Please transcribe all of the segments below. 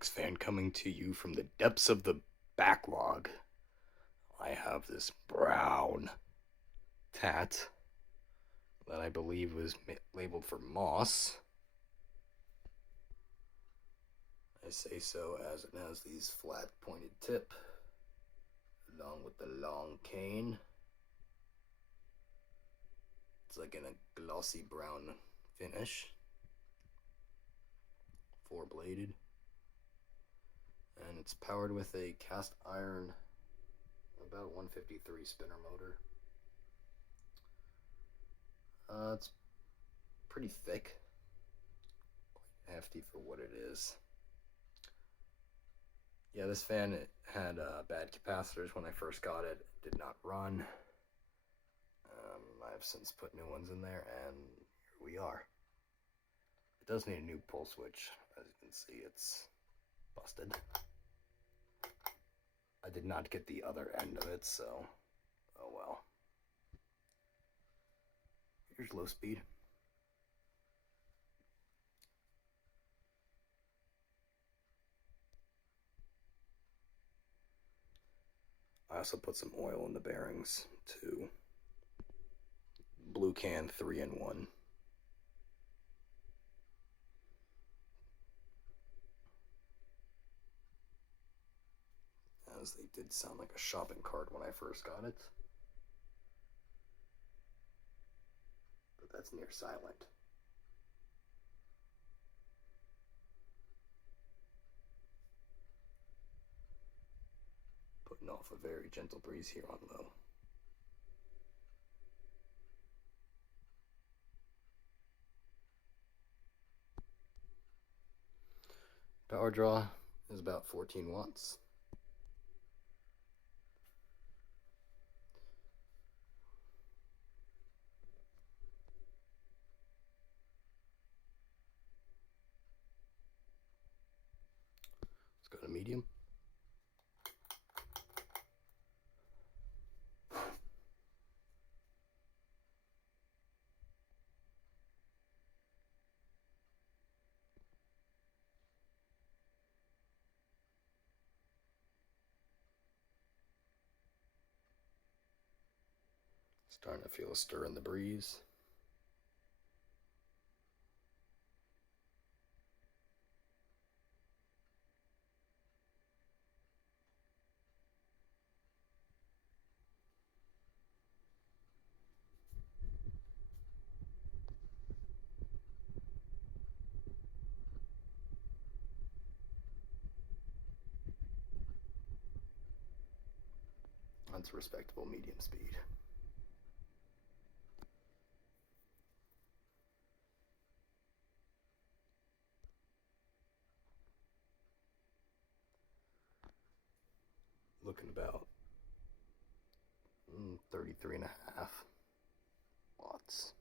Next fan coming to you from the depths of the backlog. I have this brown tat that I believe was labeled for moss. I say so as it has these flat pointed tip along with the long cane. It's like in a glossy brown finish. 4-bladed. And it's powered with a cast iron, about 153 spinner motor. It's pretty thick, quite hefty for what it is. Yeah, this fan, it had bad capacitors when I first got it. It did not run. I've since put new ones in there, and here we are. It does need a new pull switch. As you can see, it's busted. I did not get the other end of it, so oh well. Here's low speed. I also put some oil in the bearings too. Blue can 3-in-1. As they did sound like a shopping cart when I first got it. But that's near silent. Putting off a very gentle breeze here on low. Power draw is about 14 watts. Let's go to medium. Starting to feel a stir in the breeze. That's respectable medium speed. Looking about 33.5 watts.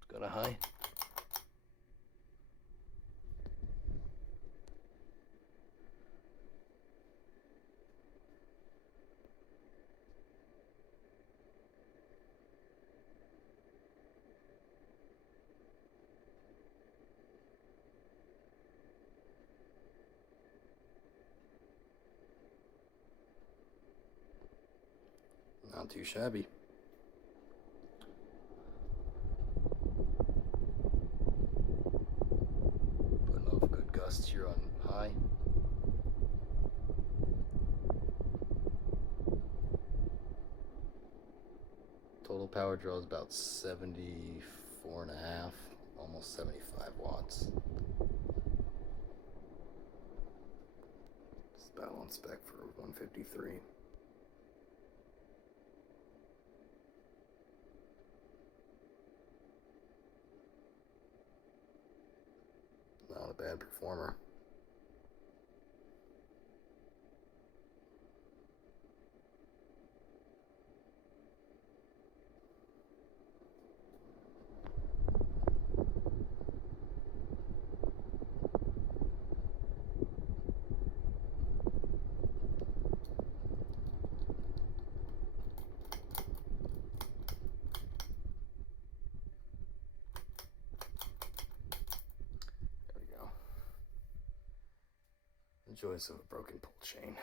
Let's go to high. Not too shabby. Putting off good gusts here on high. Total power draw is about 74.5, almost 75 watts. It's about on spec for 153. Not a bad performer. joys of a broken pull chain.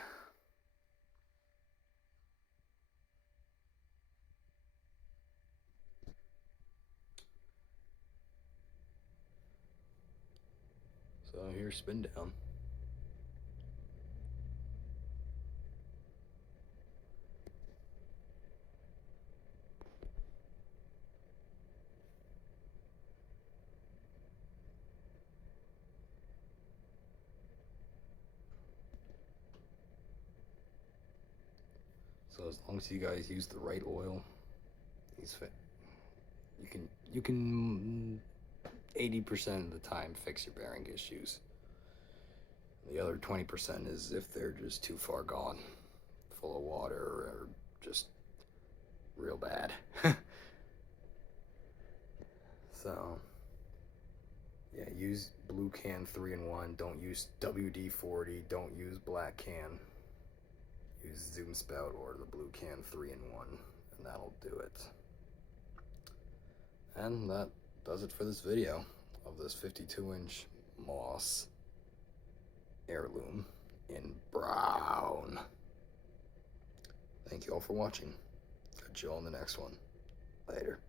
So here's spin down. So as long as you guys use the right oil, these fit. You can 80% of the time fix your bearing issues. The other 20% is if they're just too far gone, full of water, or just real bad. So yeah, use blue can 3-in-1. Don't use WD-40. Don't use black can. Use Zoom Spout or the blue can 3-in-1, and that'll do it. And that does it for this video of this 52-inch Moss Heirloom in brown. Thank you all for watching. Catch you all in the next one. Later.